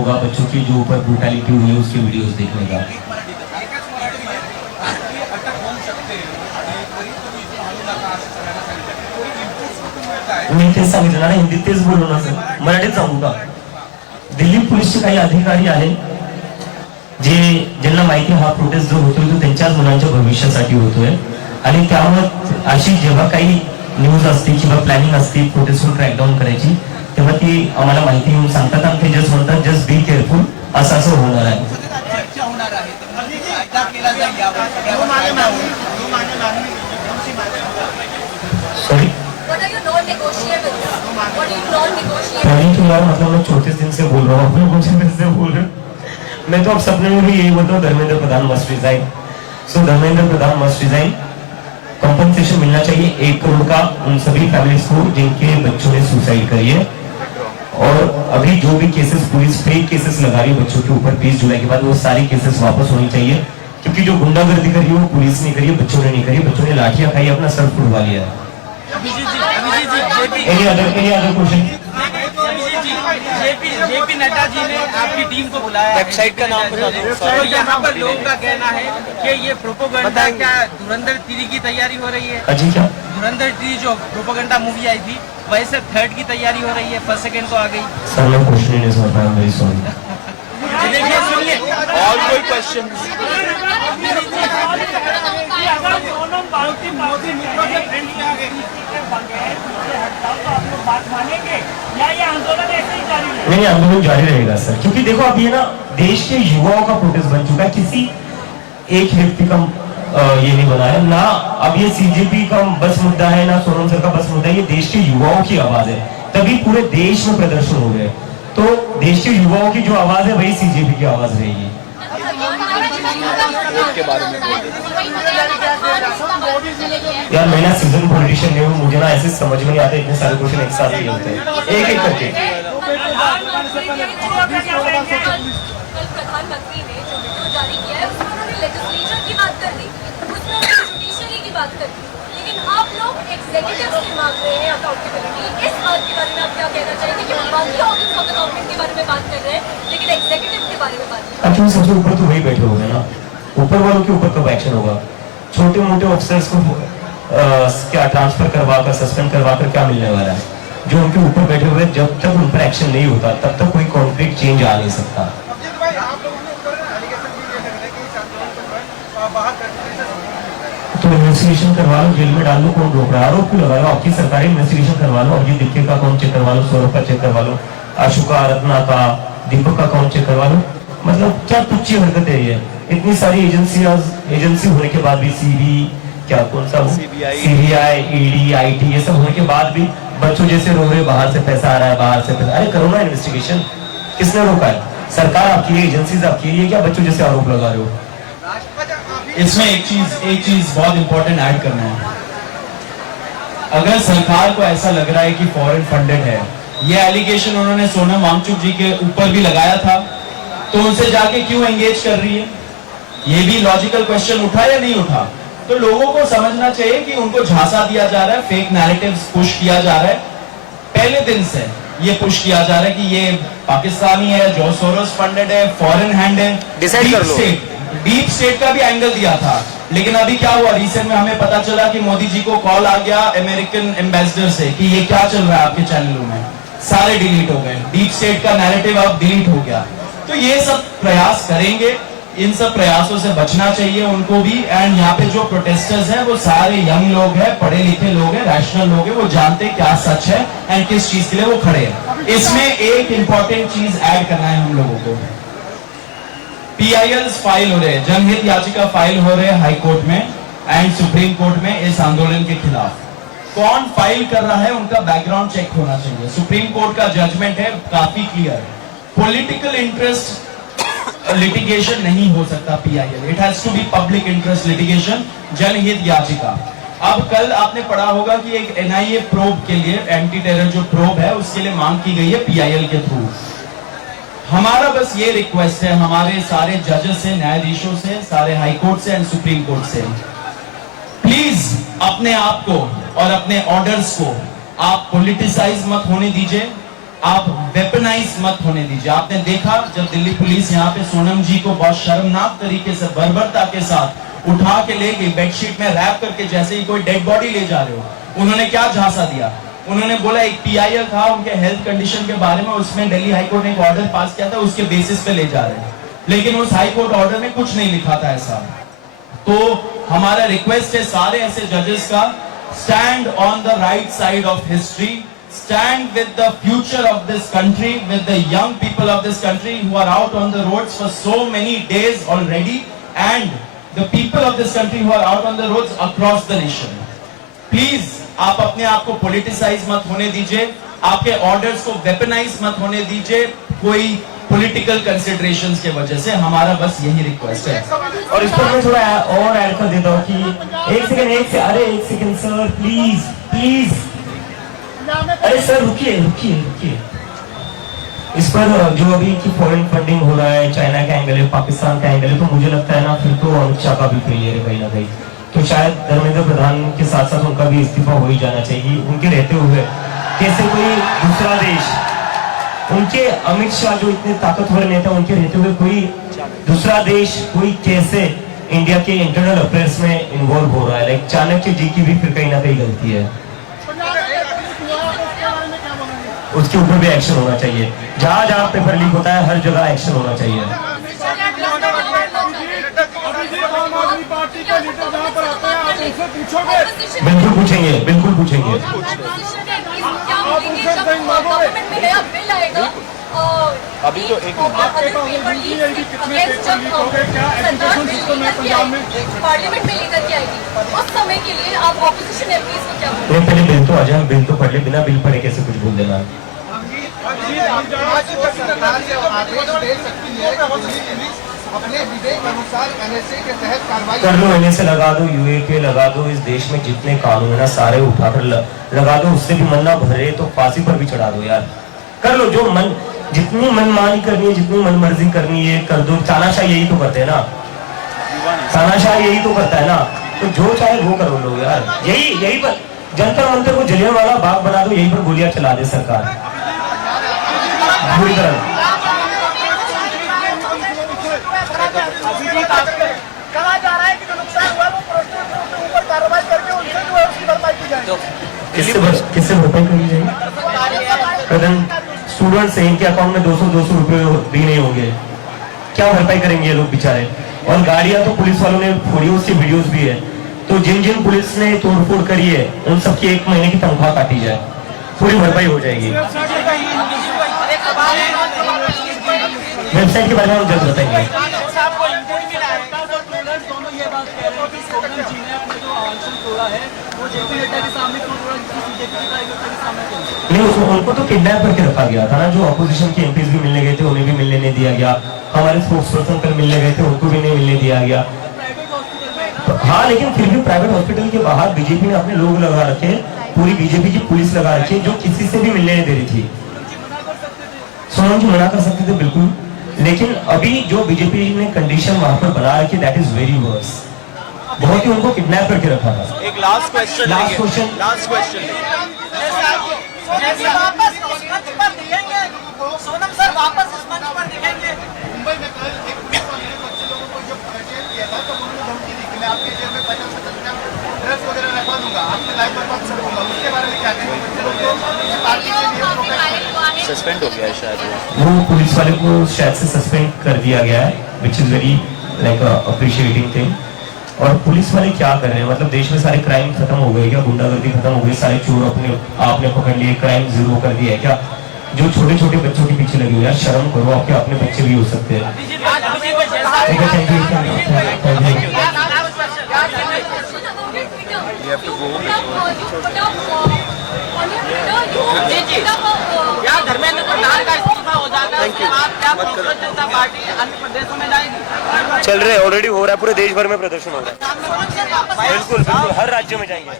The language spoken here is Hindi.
होगा बच्चों की जो ऊपर ब्रूटैलिटी हुई है उसकी वीडियोस देखने का। मी तेच सांगितलं ना, हिंदीत तेच बोललो ना सर, मराठीत सांगू का? दिल्ली पोलीसचे काही अधिकारी आहे जे ज्यांना माहिती हा प्रोटेस्ट जो होतोय तो त्यांच्याच मुलांच्या भविष्यासाठी होतोय आणि त्यामुळे अशी जेव्हा काही न्यूज असते किंवा प्लॅनिंग असते प्रोटेस्टवर क्रॅकडाऊन करायची तेव्हा ती आम्हाला माहिती येऊन सांगतात आणि ते जस्ट म्हणतात जस्ट बी केअरफुल, असं असं होणार आहे। सॉरी मतलब मैं 34 दिन से बोल रहा हूँ, अपने कुछ दिन से बोल रहा हूँ। मैं तो अब सपने में भी यही बोलता हूँ, धर्मेंद्र प्रधान मस्ट रिजाइन। सो Dharmendra Pradhan must resign. Compensation मिलना चाहिए 1 करोड़ का उन सभी फैमिलीज को जिनके बच्चों ने सुसाइड करी है। और अभी जो भी केसेस पुलिस फेक केसेस लगा रही है बच्चों के ऊपर 20 जुलाई के बाद, वो सारी केसेस वापस होनी चाहिए, क्योंकि जो गुंडागर्दी करी है वो पुलिस ने करी है, बच्चों ने नहीं करी। बच्चों ने लाठियां खाई, अपना सर फुटवा लिया है। Any other question? JP Nadda ji ने आपकी टीम को बुलाया, वेबसाइट का नाम बता दो। तो यहाँ पर लोगों का कहना है कि ये प्रोपोगंडा, क्या धुरंधर 3 की तैयारी हो रही है? अजी क्या? धुरंधर 3 जो प्रोपोगंडा मूवी आई थी वैसे 3rd की तैयारी हो रही है, 1st 2nd तो आ गई। सर मैं क्वेश्चन नहीं समझ पाया, वेरी सॉरी। देखिए सुनिए, और कोई क्वेश्चन? नहीं, आंदोलन जारी रहेगा सर, क्योंकि देखो अब ये ना देश के युवाओं का प्रोटेस्ट बन चुका है, किसी एक व्यक्ति का ये नहीं बना है ना। अब ये सीजेपी का बस मुद्दा है ना सोनम सर का बस मुद्दा है, ये देश के युवाओं की आवाज है, तभी पूरे देश में प्रदर्शन हो गए। तो देश के युवाओं की जो आवाज है वही सीजेपी की आवाज रहेगी। के बारे में यार मैं ना सीजन पॉलिटिशियन नहीं हूँ, मुझे ना ऐसे समझ में नहीं आते इतने सारे क्वेश्चन एक साथ नहीं होते, एक एक करके। प्रधानमंत्री ने जो वीडियो जारी किया है उसमें उन्होंने लेजिस्लेचर की बात कर दी, उसमें उन्होंने जुडिशरी की बात कर दी, लेकिन आप लोग एग्जीक्यूटिव से मांग रहे हैं अकाउंटेबिलिटी। इस बात के बारे में आप क्या कहना चाहेंगे कि बाकी ऑफिस ऑफ अकाउंटेंट के बारे में बात कर रहे हैं लेकिन एग्जीक्यूटिव के बारे में बात कर रहे हैं? एक्चुअली सबसे ऊपर तो वही बैठे हो गए ना, ऊपर वालों के ऊपर कब एक्शन होगा? छोटे मोटे ऑफिसर्स को क्या ट्रांसफर करवा कर सस्पेंड करवा कर क्या मिलने वाला है? जो उनके ऊपर बैठे हुए जब तक उन पर एक्शन नहीं होता तब तक कोई कॉन्क्रीट चेंज आ नहीं सकता। तो इन्वेस्टिगेशन करवा लो, जेल में डाल लो, कौन रोक रहा है? आरोप क्यों लगा लो? आपकी सरकारी इन्वेस्टिगेशन करवा लो, अभिजीत दिक्के का अकाउंट चेक करवा लो, सौरभ का चेक करवा लो, अशोका रत्ना का, दीपक का अकाउंट चेक करवा लो। मतलब क्या तुच्छी हरकत है ये? इतनी सारी एजेंसी होने के बाद भी क्या कौन सा सीबीआई, ईडी, आईटी ये सब होने के बाद भी बच्चों जैसे रो रहे बाहर से पैसा आ रहा है, बाहर से पैसा। अरे करो ना इन्वेस्टिगेशन, किसने रोका है? सरकार आपकी है, एजेंसीज आपकी है, ये क्या बच्चों जैसे आरोप लगा रहे हो? इसमें एक चीज बहुत इंपॉर्टेंट ऐड करना है। अगर सरकार को ऐसा लग रहा है कि फॉरेन फंडेड है, ये एलिगेशन उन्होंने सोनम वांगचुक जी के ऊपर भी लगाया था, तो उनसे जाके क्यों एंगेज कर रही है? ये भी लॉजिकल क्वेश्चन उठा या नहीं उठा? तो लोगों को समझना चाहिए कि उनको झांसा दिया जा रहा है, फेक नैरेटिव्स पुश किया जा रहा है। पहले दिन से ये पुश किया जा रहा है कि ये पाकिस्तानी है, जॉर्ज सोरोस फंडेड है, फॉरेन हैंड है, डीप स्टेट का भी एंगल दिया था। लेकिन अभी क्या हुआ, रिसेंट में हमें पता चला कि मोदी जी को कॉल आ गया अमेरिकन एम्बेसडर से कि ये क्या चल रहा है आपके चैनलों में, सारे डिलीट हो गए, डीप स्टेट का नैरेटिव अब डिलीट हो गया। तो ये सब प्रयास करेंगे, इन सब प्रयासों से बचना चाहिए उनको भी। एंड यहाँ पे जो प्रोटेस्टर्स हैं वो सारे यंग लोग हैं, पढ़े लिखे लोग हैं, रैशनल लोग हैं, वो जानते हैं क्या सच है एंड किस चीज के लिए वो खड़े हैं। इसमें एक इंपॉर्टेंट चीज ऐड करना है हम लोगों को। PILs फाइल हो रहे हैं, जनहित याचिका फाइल हो रहे हैं हाई कोर्ट में एंड सुप्रीम कोर्ट में इस आंदोलन के खिलाफ। कौन फाइल कर रहा है उनका बैकग्राउंड चेक होना चाहिए। सुप्रीम कोर्ट का जजमेंट है काफी क्लियर, पॉलिटिकल इंटरेस्ट लिटिगेशन नहीं हो सकता PIL, it has to be public interest litigation, जनहित याचिका। अब कल आपने पढ़ा होगा कि एक NIA प्रोब के लिए, एंटी टेरर जो प्रोब है उसके लिए मांग की गई है PIL के थ्रू। हमारा बस ये रिक्वेस्ट है हमारे सारे जजेस से, न्यायाधीशों से, सारे हाई कोर्ट से एंड सुप्रीम कोर्ट से, प्लीज अपने आप को और अपने ऑर्डर्स को आप पॉलिटिसाइज मत होने दीजिए। आप वेपनाइज मत होने दीजिए। आपने देखा जब दिल्ली पुलिस यहाँ पे सोनम जी को बहुत शर्मनाक तरीके से बर्बरता के साथ उठा के ले गई, बेडशीट में रैप करके, जैसे ही कोई डेड बॉडी ले जा रहे हो, उन्होंने क्या झांसा दिया? उन्होंने बोला एक PIL था, उनके हेल्थ कंडीशन के बारे में, उसमें दिल्ली हाई कोर्ट ने एक ऑर्डर पास किया था, उसके बेसिस पे ले जा रहे हैं, लेकिन उस हाई कोर्ट ऑर्डर में कुछ नहीं लिखा था ऐसा। तो हमारा रिक्वेस्ट है सारे ऐसे जजेस का, stand on the right side of history, stand with the future of this country, with the young people of this country who are out on the roads for so many days already, and the people of this country who are out on the roads across the nation. Please, आप अपने आप को politicize मत होने दीजिए, आपके orders को weaponize मत होने दीजिए कोई political considerations के वजह से। हमारा बस यही रिक्वेस्ट है। और इस पर मैं थोड़ा और ऐड कर देता हूँ कि एक सेकंड सर, प्लीज अरे सर रुकिए। इस पर जो अभी की फॉरेन फंडिंग हो रहा है, चाइना का एंगल है, पाकिस्तान का एंगल है, तो मुझे लगता है ना फिर तो अमित शाह का भी फेलियर है कहीं ना कहीं। तो शायद धर्मेंद्र प्रधान के साथ साथ उनका भी इस्तीफा हो ही जाना चाहिए। उनके रहते हुए कैसे कोई दूसरा देश, उनके अमित शाह जो इतने ताकतवर नेता, उनके रहते हुए कोई दूसरा देश कोई कैसे इंडिया के इंटरनल अफेयर्स में इन्वॉल्व हो रहा है? लाइक चाणक्य जी की भी फिर कहीं ना कहीं गलती है। उसके ऊपर भी एक्शन होना चाहिए। जहां पेपर लीक होता है हर जगह एक्शन होना चाहिए। बिल्कुल पूछेंगे। अभी तो एक पार्लियामेंट में लेकर के आएगी, उस समय के लिए आप ऑपोजिशन एमपीज को क्या बोलेंगे? पहले बिल तो आ जाए, बिल तो पढ़ ले, बिना बिल पढ़े कैसे कुछ बोल देना। अपने विवेक अनुसार NSA के तहत कार्रवाई कर लो, NSA लगा दो, UAK लगा दो, इस देश में जितने कानून है ना सारे उठाकर लगा दो। उससे भी मन ना भरे तो फांसी पर भी चढ़ा दो यार। कर लो, जो मन जितनी मनमानी करनी है, जितनी मनमर्जी करनी है कर दो। तानाशाह यही तो करते हैं ना, तानाशाह यही तो करता है ना, तो जो चाहे वो करो लोग यार। यही पर जंतर मंतर को जलियांवाला बाग बना दो, यही पर गोलियां चला दे सरकार पूरी तरह। कहा जा रहा है कि जो नुकसान हुआ वो प्रोस्टिट्यूट के ऊपर कार्रवाई करके उनसे जो है उसकी भरपाई की जाए। किससे भरपाई करी जाएगी? स्टूडेंट्स हैं, इनके अकाउंट में 200 रुपए भी नहीं होंगे, क्या भरपाई करेंगे ये लोग बेचारे? और गाड़ियां तो पुलिस वालों ने फोड़ी, उसकी वीडियोस भी है। तो जिन पुलिस ने तोड़फोड़ करी है उन सबकी 1 महीने की तनख्वाह काटी जाए, पूरी भरपाई हो जाएगी। वेबसाइट के बारे में हम जल्द बताएंगे। नहीं, उनको तो किडनैप करके रखा गया था ना। जो अपोजिशन के एमपीज भी मिलने गए थे उन्हें भी मिलने नहीं दिया गया। हमारे स्पोक्स पर्सन कल मिलने गए थे, उनको भी नहीं मिलने दिया गया। हाँ, लेकिन फिर भी प्राइवेट हॉस्पिटल के बाहर बीजेपी ने अपने लोग लगा रखे, पूरी बीजेपी की पुलिस लगा रखी है जो किसी से भी मिलने नहीं दे रही थी। सोनम जी मना कर सकते थे बिल्कुल, लेकिन अभी जो बीजेपी ने कंडीशन वहां पर बना रखी, दैट इज वेरी वर्स। बहुत ही उनको किडनैप करके रखा था। एक लास्ट क्वेश्चन जैसे वापस उस मंच पर दिखेंगे, सोनम सर वापस उस मंच पर दिखेंगे। मुंबई में कल एक पुलिस वाले ने 25 लोगों को जब जेल किया था तो उन्होंने धमकी दी कि मैं आपके जेल में 50-50 ड्रग्स वगैरह रखवा दूंगा, आपकी लाइफ बर्बाद कर दूंगा। उसके बारे में क्या कहेंगे? पार्टी के लिए सस्पेंड हो गया है शायद वो पुलिस वाले को शायद से सस्पेंड कर दिया गया है, which is very like appreciating thing. और पुलिस वाले क्या कर रहे हैं? मतलब देश में सारे क्राइम खत्म हो गए क्या? गुंडागर्दी खत्म हो गई? सारे चोर आपने पकड़ लिए, क्राइम जीरो कर दिया है क्या? जो छोटे छोटे बच्चों के पीछे लगे हुए यार, शर्म करो, आपके अपने बच्चे भी हो सकते हैं। ठीक है, थैंक यू। धर्मेंद्र प्रधान का इस्तीफा हो जाता है, उसके बाद क्या कांग्रेस जनता पार्टी अन्य प्रदेशों में जाएगी? चल रहे, ऑलरेडी हो रहा है, पूरे देश भर में प्रदर्शन हो रहा है। बिल्कुल, हर राज्य में जाएंगे।